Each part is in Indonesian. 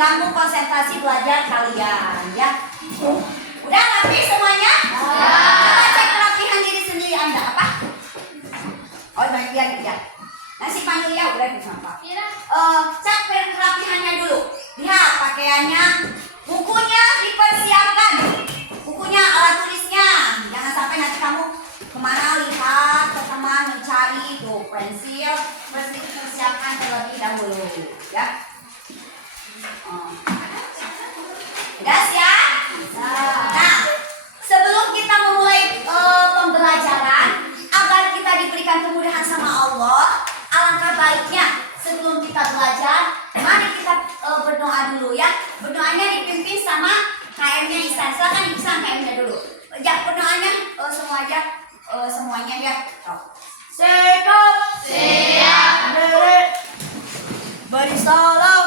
mengganggu konsentrasi belajar kalian ya. Udah rapi semuanya? Coba cek kerapihan diri sendiri Anda apa? Oh bagian ya. Nasi panggil ya udah bisa Pak. Cek kerapihannya dulu. Lihat pakaiannya, bukunya dipersiapkan. Bukunya, alat tulisnya. Jangan sampai nanti kamu kemana lihat ke teman mencari tuh pensil, mesti dipersiapkan terlebih dahulu ya. Gas ya. Nah, sebelum kita memulai pembelajaran agar kita diberikan kemudahan sama Allah, alangkah baiknya sebelum kita belajar, mari kita berdoa dulu ya. Berdoanya dipimpin sama KM-nya Ihsan. Silakan Ihsan KM-nya dulu. Ya, berdoanya semua aja, semuanya ya. Sikap, siap, beri salam.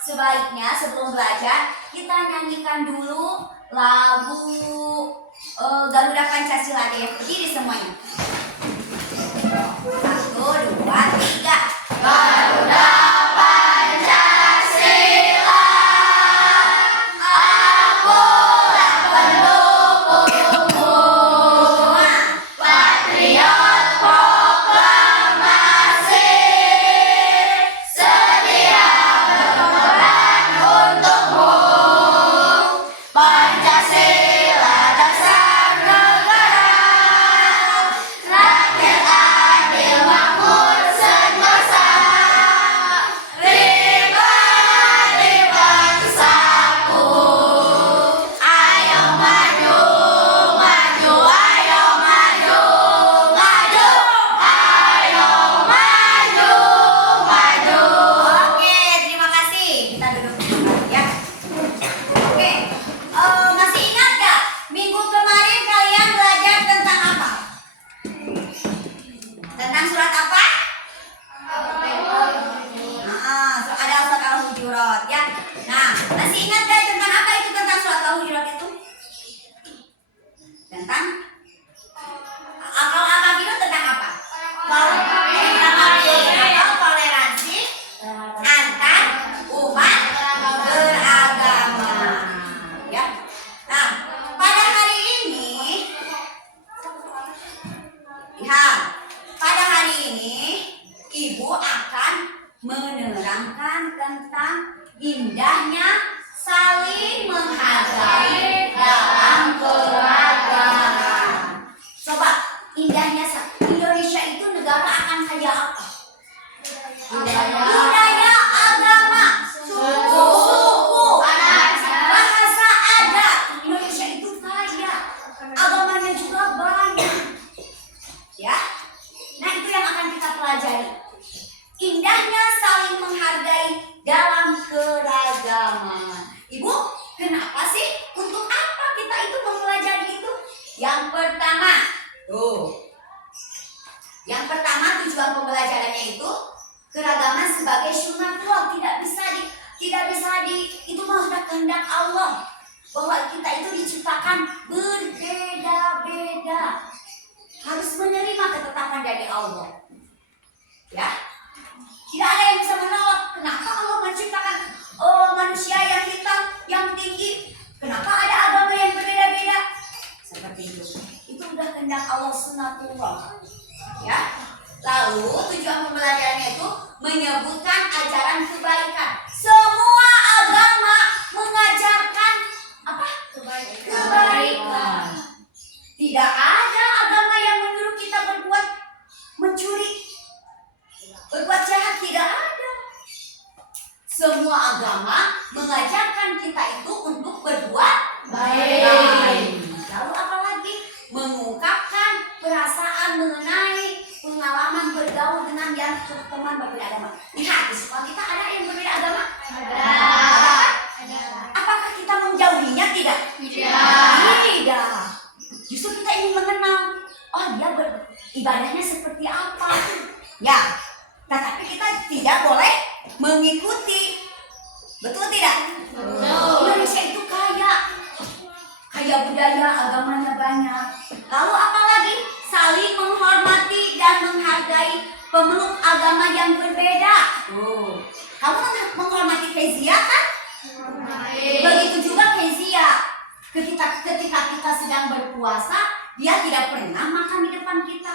Sebaiknya sebelum belajar kita nyanyikan dulu lagu Garuda Pancasila deh. Berdiri semuanya. 1, 2, 3. Garuda Pancasila, akulah pendukungmu, patriot proklamasi, setia berkorban untukmu. Pancasila dasar negara, kehendak Allah bahwa kita itu diciptakan berbeda-beda. Harus menerima ketetapan dari Allah. Ya, tidak ada yang bisa menolak. Kenapa Allah menciptakan manusia yang hitam, yang tinggi? Kenapa ada agama yang berbeda-beda? Seperti itu. Itu udah kehendak Allah, sunatullah. Ya. Lalu tujuan pembelajarannya itu menyebutkan ajaran kebaikan. Semua agama mengajarkan apa? Kebaikan. Tidak ada agama yang menyuruh kita berbuat mencuri, berbuat jahat, tidak ada. Semua agama mengajarkan kita itu untuk berbuat baik. Lalu apalagi? Mengungkapkan perasaan mengenai pengalaman bergaul dengan yang teman berbeda agama. Lihat, di sekolah kita ada yang berbeda agama? Ada. Apakah kita menjauhinya? Tidak. Justru kita ingin mengenal, oh dia beribadahnya seperti apa. Ya, tetapi kita tidak boleh mengikuti. Betul tidak? Betul. Indonesia itu kaya budaya, agamanya banyak. Lalu apalagi? Saling menghormati dan menghargai pemeluk agama yang berbeda. Kamu menghormati Kezia kan? Begitu juga Kezia. Ketika kita sedang berpuasa, dia tidak pernah makan di depan kita.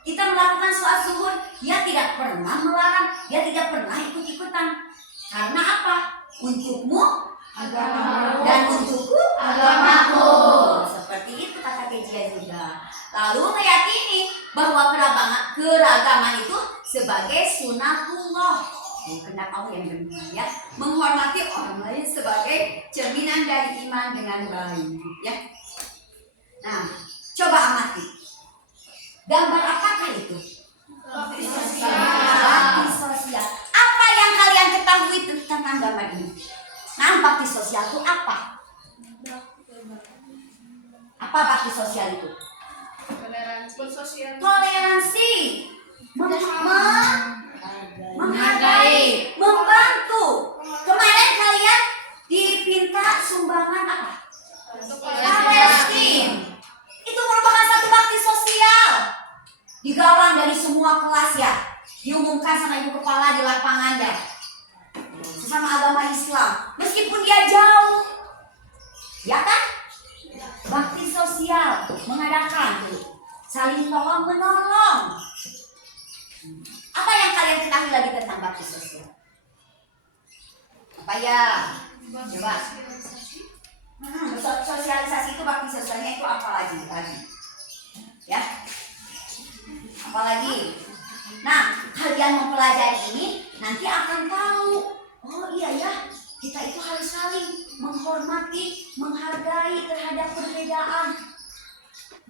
Kita melakukan sholat zuhur, dia tidak pernah melarang, dia tidak pernah ikut-ikutan. Karena apa? Untukmu agamamu dan untukku agamaku. Seperti itu kata Kezia juga. Lalu meyakini bahwa keragaman itu sebagai sunatullah, kehendak Allah yang benar, ya. Menghormati orang lain sebagai cerminan dari iman dengan baik, ya. Nah, coba amati. Gambar apakah itu? Bakti sosial. Apa yang kalian ketahui tentang gambar ini? Nah, bakti sosial itu apa? Apa bakti sosial itu? Toleransi, menghargai, membantu. Kemarin kalian dipinta sumbangan apa? Palestina. Itu merupakan satu bakti sosial. Digalang dari semua kelas, ya. Diumumkan sama ibu kepala di lapangan, ya. Sesama agama Islam, meskipun dia jauh, ya kan? Bakti sosial mengadakan saling tolong menolong. Apa yang kalian ketahui lagi tentang bakti sosial? Apa ya? Coba. Sosialisasi itu bakti sosialnya itu apa lagi tadi? Ya. Apalagi? Nah, kalian mempelajari ini nanti akan tahu. Oh iya ya, kita itu harus saling menghormati, menghargai terhadap perbedaan.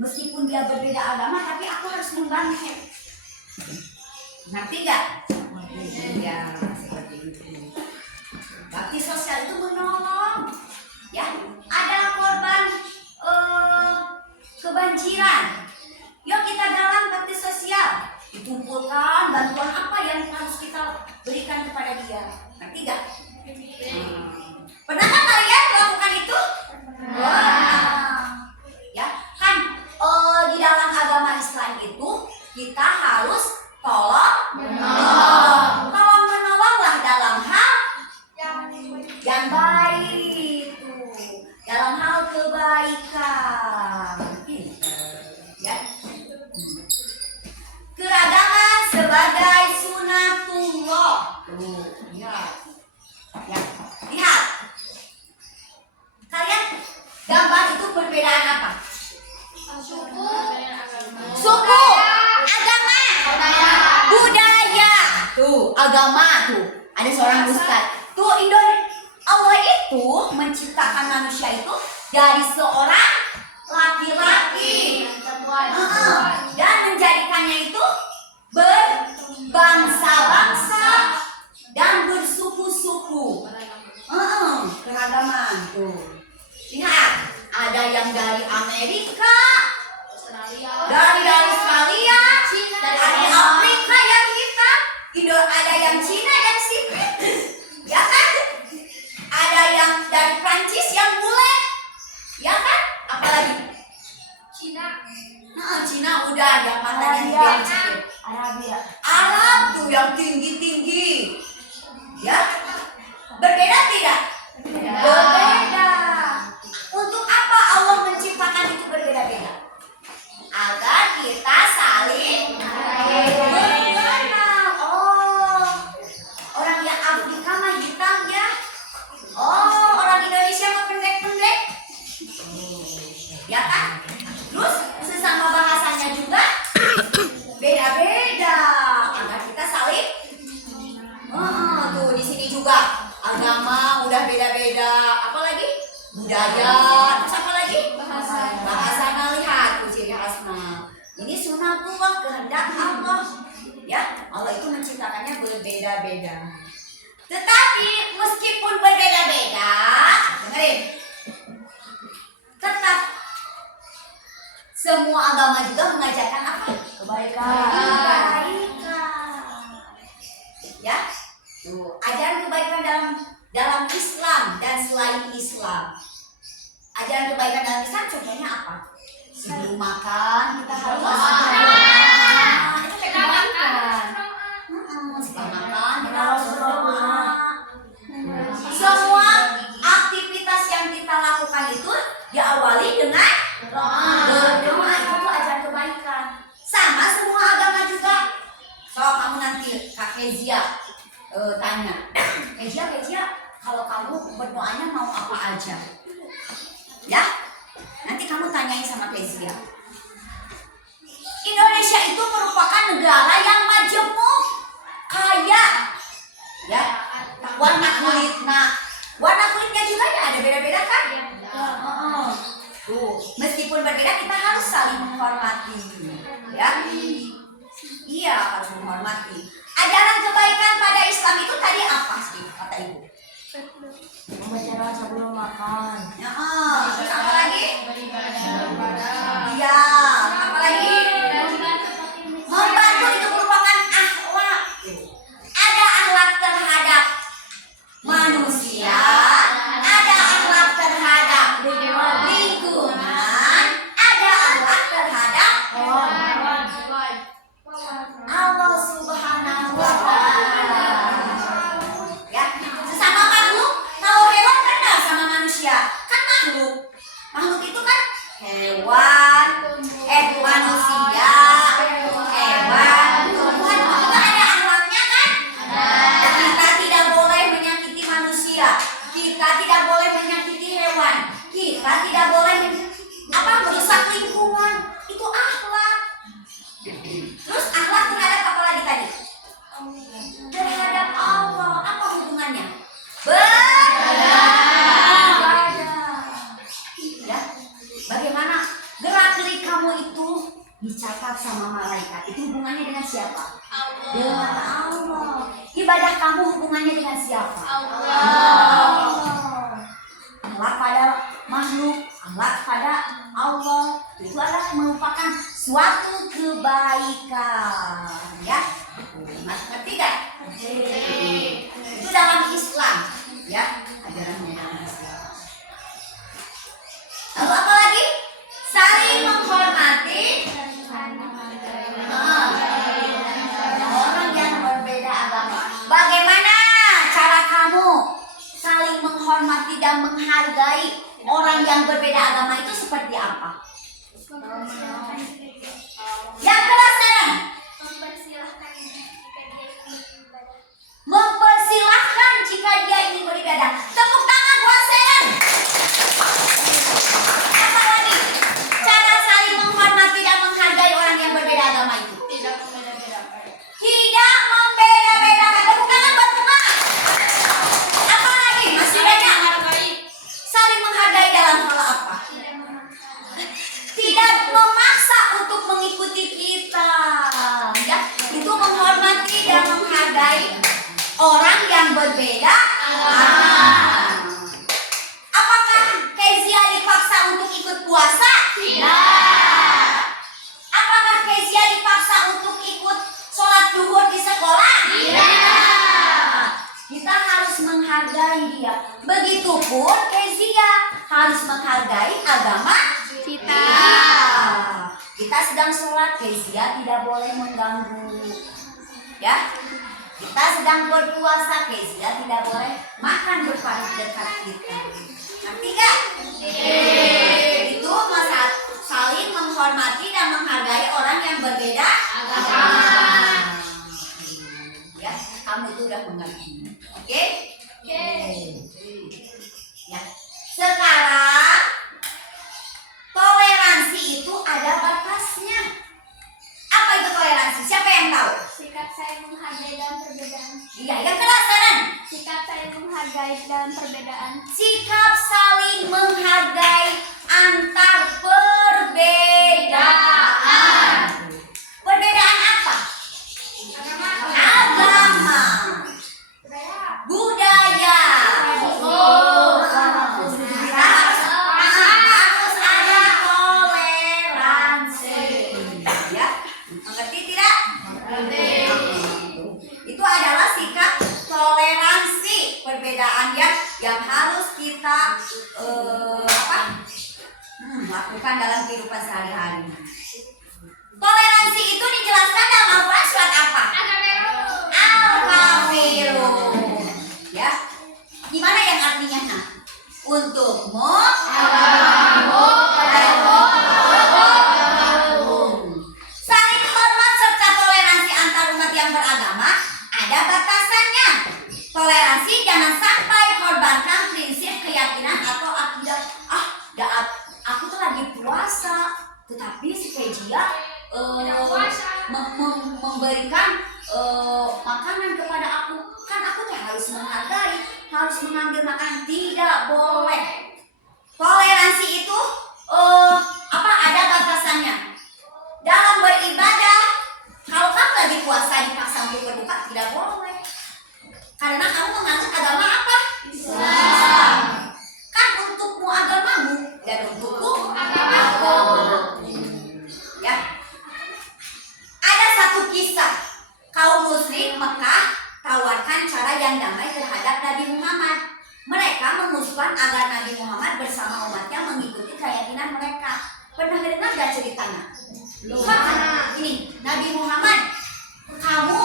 Meskipun dia berbeda agama, tapi aku harus membantu. Ngerti nggak? Ya, seperti itu. Bakti sosial itu menolong. Ya, ada korban kebanjiran. Yuk kita dalam bakti sosial. Dikumpulkan bantuan apa yang harus kita berikan kepada dia. Ngerti nggak? Pernahkah kalian melakukan itu? Ya, kan di dalam agama Islam itu kita harus tolong menolong. Tolong menolonglah dalam hal yang baik itu, dalam hal kebaikan. Ya. Keragaman sebagai sunatullah. Lihat. Ya. Lihat. Kalian gambar itu perbedaan apa? Suku, agama, budaya. Tuh, agama tuh. Ada seorang ustaz. Tuh, Allah itu menciptakan manusia itu dari seorang laki-laki. Dan menjadikannya itu berbangsa-bangsa dan bersuku-suku. Keragaman tuh. Lihat, ada yang dari Amerika, dari Australia, dari Afrika yang hitam, ada yang Cina yang sipit, ya kan? Ada yang dari udah yang matanya tinggi. Arab tuh yang tinggi-tinggi. Ya. Berbeda tidak? Berbeda. Untuk apa Allah menciptakan itu berbeda-beda? Agar kita saling mengenal. Oh, orang yang Afrika mah hitam ya. Oh, orang Indonesia mah pendek-pendek. Ya kan? Terus sesama bahasanya juga beda-beda. Agar kita saling. Tuh di sini juga agama udah beda-beda. Apalagi budaya. Terus apa lagi? Bahasa lihat tuh ciri khasnya. Ini sunatullah, kehendak Allah. Ya, Allah itu menciptakannya berbeda-beda. Tetapi meskipun berbeda-beda, dengerin. Tetap semua agama juga mengajarkan apa? Kebaikan. Ya, tuh ajaran kebaikan dalam Islam dan selain Islam. Ajaran kebaikan dalam Islam contohnya apa? Sebelum makan kita harus itu kebaikan. Setelah makan kita harus berdoa. Semua aktivitas yang kita lakukan itu diawali dengan berdoa. Itu ajaran kebaikan. Sama semua agama juga. Kalau kamu nanti Kak Kezia tanya, Kezia, kalau kamu berdoanya mau apa aja? Ya, nanti kamu tanyain sama Kezia. Indonesia itu merupakan negara yang majemuk, kaya, ya. Warna kulitnya juga ya ada beda-beda kan? Tuh, meskipun berbeda kita harus saling menghormati, ya. Iya, harus menghormati. Ajaran kebaikan pada Islam itu tadi apa sih kata ibu? Membaca sebelum makan. Ya, terus apa lagi? Iya, apa lagi? Membantu itu merupakan akhlak. Ada akhlak terhadap manusia, ada akhlak terhadap lingkungan, ada akhlak terhadap Allah Subhanahu wa Ta'ala. Ya, sesama makhluk. Kalau hewan benar sama manusia, kan makhluk. Makhluk itu kan hewan, manusia, hewan, tumbuhan itu juga ada akhlaknya kan? Kita tidak boleh menyakiti manusia, kita tidak boleh menyakiti hewan, kita tidak boleh merusak lingkungan. Itu akhlak. Terus akhlak terhadap apa lagi tadi? Terhadap Allah. Apa hubungannya? Berbeda. Ya. Bagaimana gerak-gerik kamu itu dicatat sama malaikat? Itu hubungannya dengan siapa? Allah. Dengan Allah. Ibadah kamu hubungannya dengan siapa? Allah. Akhlak pada makhluk, akhlak pada Allah. Itu adalah merupakan suatu kebaikan, ya. Ngerti gak? Itu dalam Islam, ya. Ajaran dalam Islam. Lalu apa lagi? Saling menghormati orang yang berbeda agama. Bagaimana cara kamu saling menghormati dan menghargai orang yang berbeda agama itu seperti apa? Yang keras sekarang. Mempersilahkan jika dia ingin beribadah. Tepuk tangan buat Seren. Apa lagi? Cara saling menghormati dan menghargai orang yang berbeda agama itu. Tidak membeda-bedakan. Tepuk tangan buat Bunga. Apa lagi? Masih banyak. Saling menghargai dalam hal apa? Tidak memaksa untuk mengikuti kita, ya. Itu menghormati dan menghargai orang yang berbeda agama. Apakah Kezia dipaksa untuk ikut puasa? Tidak. Apakah Kezia dipaksa untuk ikut sholat zuhur di sekolah? Tidak. Kita harus menghargai dia. Begitupun Kezia harus menghargai agama kita. Kita sedang sholat, Kezia tidak boleh mengganggu. Ya, kita sedang berpuasa, Kezia tidak boleh makan berpaling dekat kita. Ngerti gak? Itu masa saling menghormati dan menghargai orang yang berbeda agama. Ya, kamu itu udah mengerti. Oke? Ya. Sekarang toleransi itu ada batasnya. Apa itu toleransi? Siapa yang tahu? Sikap saya menghargai dalam perbedaan. Iya, yang keras kanan. Sikap saya menghargai dalam perbedaan. Sikap saling menghargai antar perbedaan. Perbedaan apa? Agama, budaya. Harus ada toleransi. Ya, mengerti tidak? Itu adalah sikap toleransi perbedaan yang harus kita lakukan dalam kehidupan sehari-hari. Toleransi itu dijelaskan dalam Al-Quran surat apa? Al-Kafirun. Ya, gimana yang artinya? Nah, untukmu agamamu saling hormat serta toleransi antar umat yang beragama ada batasannya. Toleransi jangan sampai korbankan prinsip keyakinan atau akidah. Aku tuh lagi puasa, tetapi si Kezia memberikan makanan kepada aku. Kan aku tuh harus menghargai, harus mengambil makanan. Tidak boleh. Toleransi itu ada batasannya. Dalam beribadah, kalau kamu lagi puasa dipaksa untuk berbuka, tidak boleh. Karena kamu menganut agama apa? Islam. Kan untukmu agamamu dan untukku agamaku. Ya. Ada satu kisah kaum musyrik Mekah tawarkan cara yang damai terhadap Nabi Muhammad. Mereka mengusulkan agar Nabi Muhammad bersama umatnya mengikuti keyakinan mereka. Pernah dengar gak ceritanya? Ini Nabi Muhammad, kamu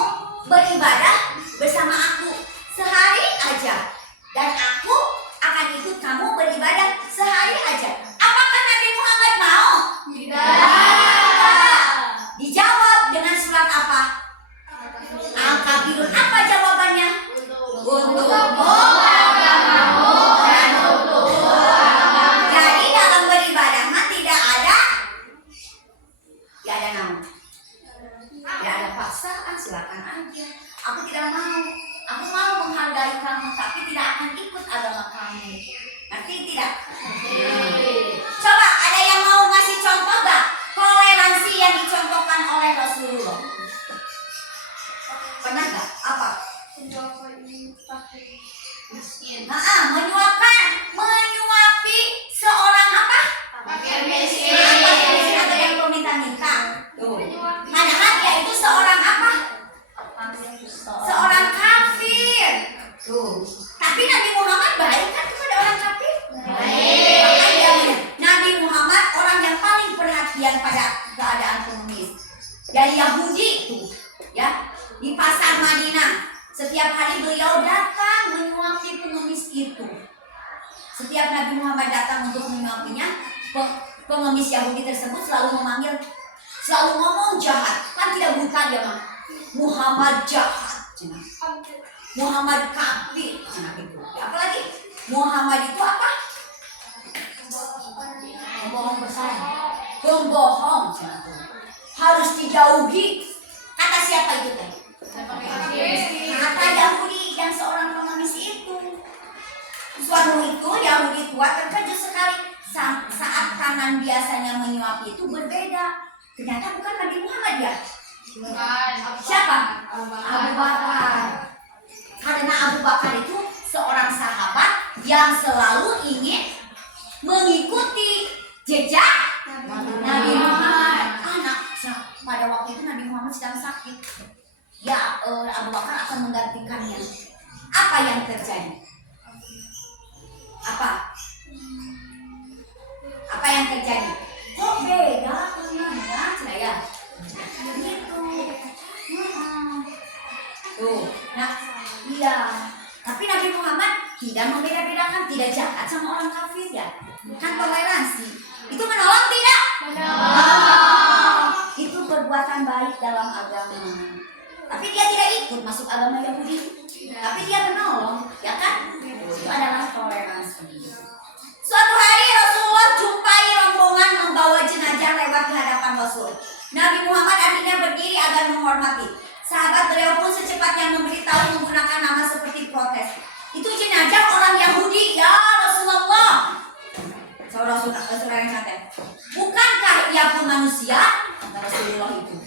beribadah bersama aku sehari aja, dan aku akan ikut kamu beribadah sehari aja. Apakah Nabi Muhammad mau? Tidak. Dijawab dengan surat apa? Al-Kafirun. Apa jawabannya? Untukmu agamamu dan untukku agamamu. Jadi dalam beribadah mah tidak ada namun. Tidak ada paksaan, silakan aja. Aku tidak mau. Aku mau menghargai kamu, tapi tidak akan ikut agama kamu. Ngerti tidak? Coba ada yang mau ngasih contoh gak? Toleransi yang dicontohkan oleh Rasulullah. Pernah gak? Apa? Menyuapi seorang apa? Fakir miskin. Atau yang meminta-minta. Tuh. Padahal dia itu seorang apa? Seorang kafir. Tuh. Tapi Nabi Muhammad baik kan kepada orang kafir? Baik. Nabi Muhammad orang yang paling perhatian pada keadaan pengemis. Dari Yahudi tuh, ya, di pasar Madinah. Setiap hari beliau datang menyuapi pengemis itu. Setiap Nabi Muhammad datang untuk menyuapinya, pengemis Yahudi tersebut selalu memanggil, selalu ngomong jahat. Kan tidak buta dia mah. Muhammad jahat. Muhammad kafir. Apalagi Muhammad itu apa? Pembohong besar. Pembohong. Harus dijauhi. Kata siapa itu teh? Kata Yahudi yang seorang pengemis itu. Suatu itu Yahudi tua terkejut sekali saat tangan biasanya menyuapi itu berbeda. Ternyata bukan Nabi Muhammad ya. Siapa? Abu Bakar. Karena Abu Bakar itu seorang sahabat yang selalu ingin mengikuti jejak Nabi Muhammad. Pada waktu itu Nabi Muhammad sedang sakit. Ya, Abu Bakar akan menggantikannya. Apa yang terjadi? Apa yang terjadi? Kok beda tangannya? dalam agama. Tapi dia tidak ikut masuk agama Yahudi. Tapi dia menolong, ya kan? Itu adalah toleransi. Suatu hari Rasulullah jumpai rombongan membawa jenazah lewat di hadapan Rasul. Nabi Muhammad akhirnya berdiri agar menghormati. Sahabat beliau pun secepatnya memberitahu menggunakan nama seperti protes. Itu jenazah orang Yahudi, ya Rasulullah. Saudara yang cantik. Bukankah ia pun manusia? Kata Rasulullah itu.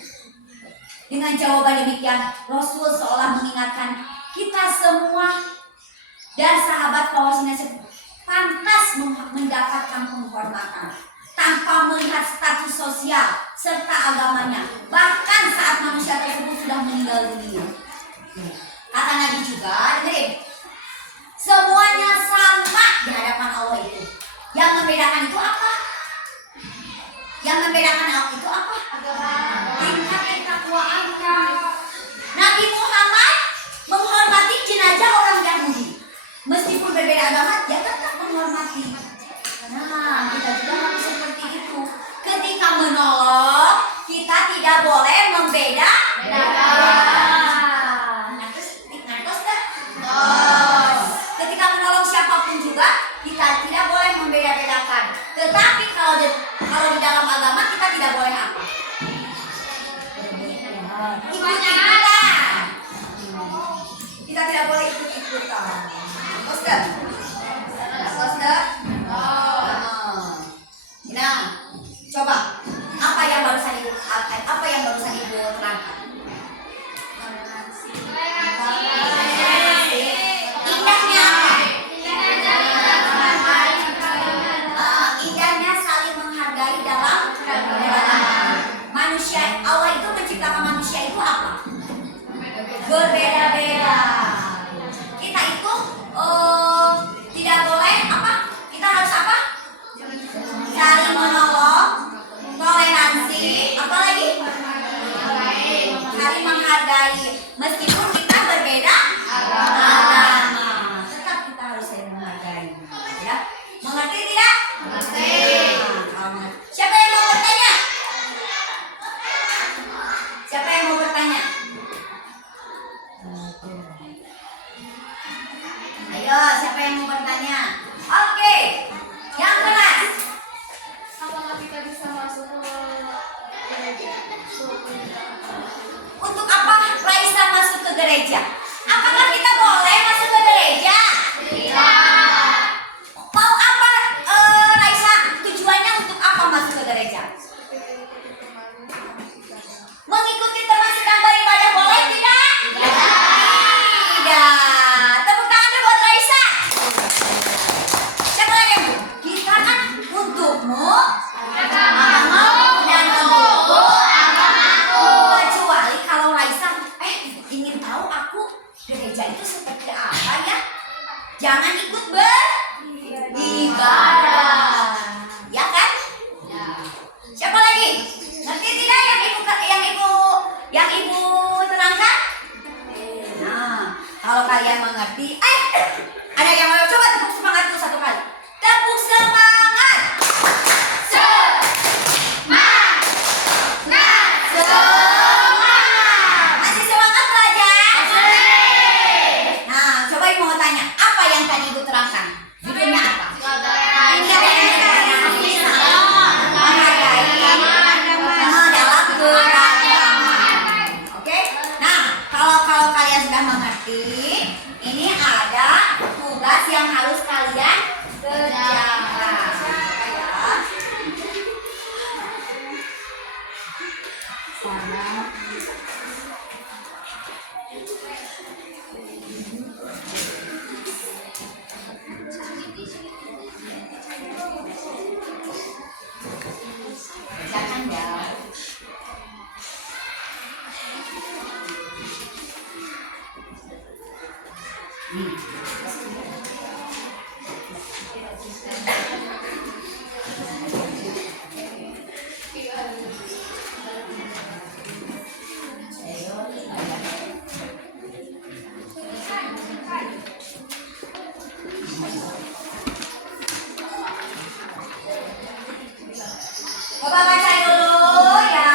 Dengan jawaban demikian, Rasul seolah mengingatkan kita semua dan sahabat bahwasanya pantas mendapatkan penghormatan tanpa melihat status sosial serta agamanya, bahkan saat manusia tersebut sudah meninggal dunia. Kata Nabi juga, dengerin, semuanya sama di hadapan Allah itu. Yang membedakan itu apa? Yang membedakan itu apa? Tingkat ketakwaannya. Nabi Muhammad menghormati jenazah orang Yahudi. Meskipun berbeda agama, dia tetap menghormati. Nah, kita juga harus seperti itu. Ketika menolong, kita tidak boleh membedakan. Ngertos kan? Ketika menolong siapapun juga, kita tidak boleh membeda-bedakan. Tetapi kalau di dalam agama kita tidak boleh apa? Ikut-ikutan. Kita tidak boleh ikut-ikutan. Poster. Poster. Nah, coba apa yang barusan ibu terangkan? Indahnya apa? Indahnya saling menghargai dalam manusia. Allah itu menciptakan manusia itu apa? Berbeda-beda. Kita itu tidak boleh apa? Kita harus apa? Saling menolong, toleransi, apa lagi? Saling menghargai. Meskipun kita berbeda agama, tetap kita harus saling menghargai. Ya, mengerti tidak? Mengerti. Siapa yang mau bertanya? Siapa yang mau bertanya? Ayo, siapa yang mau bertanya? Oke, yang kelas. Apakah kita bisa masuk ke gereja? Untuk apa Raisa masuk ke gereja? Apakah kita boleh masuk ke gereja? Tidak. Mau apa Raisa? Tujuannya untuk apa masuk ke gereja? Mengikuti teman sedang beribadah boleh tidak? Tidak. Tepuk tangan dulu buat Raisa. Siapa lagi? Kita kan untukmu, agamamu, dan untukku, agamaku. Kecuali kalau Raisa ingin tahu aku gereja itu seperti apa ya? Jangan ikut beribadah. Ya kan? Siapa lagi? Ngerti tidak yang ibu terangkan? Nah, kalau kalian mengerti, ada yang mau coba tepuk semangat dulu satu kali. Tepuk semangat. Semangat. Masih semangat pelajar? Nah, coba ibu mau tanya, apa yang tadi ibu terangkan? Judulnya apa? Oke, nah kalau kalian sudah mengerti, ini ada tugas yang harus kalian kerjakan. Kerjakan ya. Coba baca dulu ya.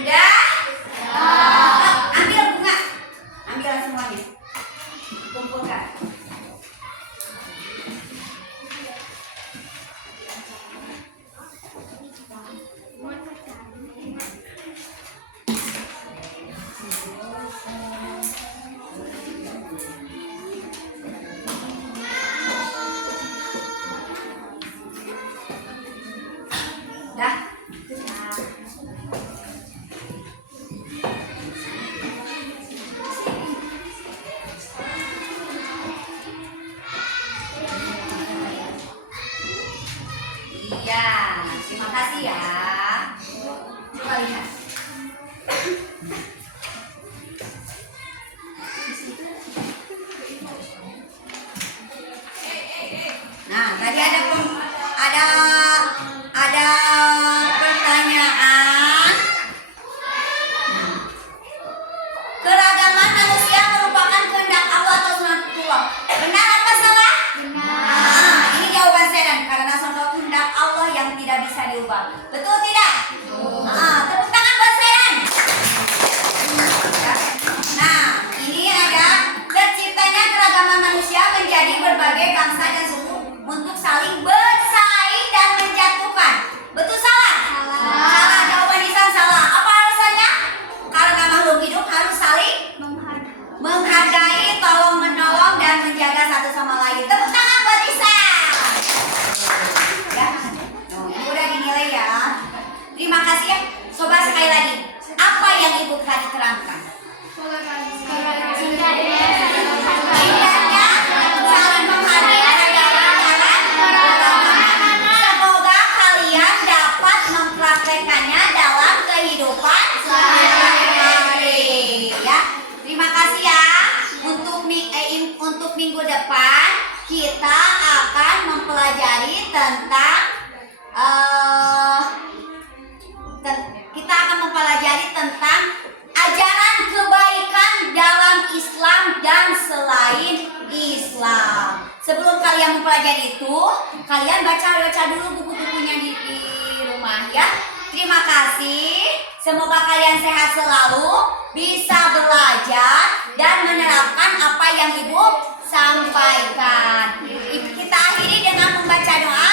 Udah? Ambil bunga. Ambil semuanya. Kumpulkan. Dah. Iya, terima kasih ya. Coba lihat. Nah, tadi ada pertanyaan. Keragaman manusia merupakan kehendak Allah atau sunatullah. Benar apa salah? Benar. Ini jawaban saya dan karena suatu kehendak Allah yang tidak bisa diubah. Betul tidak? Tepuk tangan buat saya. Nah, ini ada terciptanya keragaman manusia menjadi berbagai bangsa dan suku untuk saling bersaing dan menjatuhkan. Betul salah? Salah. Jawaban Ihsan salah. Apa alasannya? Karena makhluk hidup harus saling menghargai, tolong menolong dan menjaga satu sama lain. Tepuk tangan buat Ihsan. Ya. Ini udah dinilai ya. Terima kasih ya. Coba sekali lagi. Apa yang Ibu tadi terangkan? Indahnya saling menghargai dalam semoga kalian dapat mempraktekannya dalam kehidupan sehari-hari. Ya, terima kasih ya. Untuk minggu depan kita akan mempelajari tentang ajaran kebaikan dalam Islam dan selain Islam. Sebelum kalian mempelajari itu, kalian baca dulu buku-bukunya di rumah ya. Terima kasih. Semoga kalian sehat selalu, bisa belajar dan menerapkan apa yang Ibu sampaikan. Kita akhiri dengan membaca doa.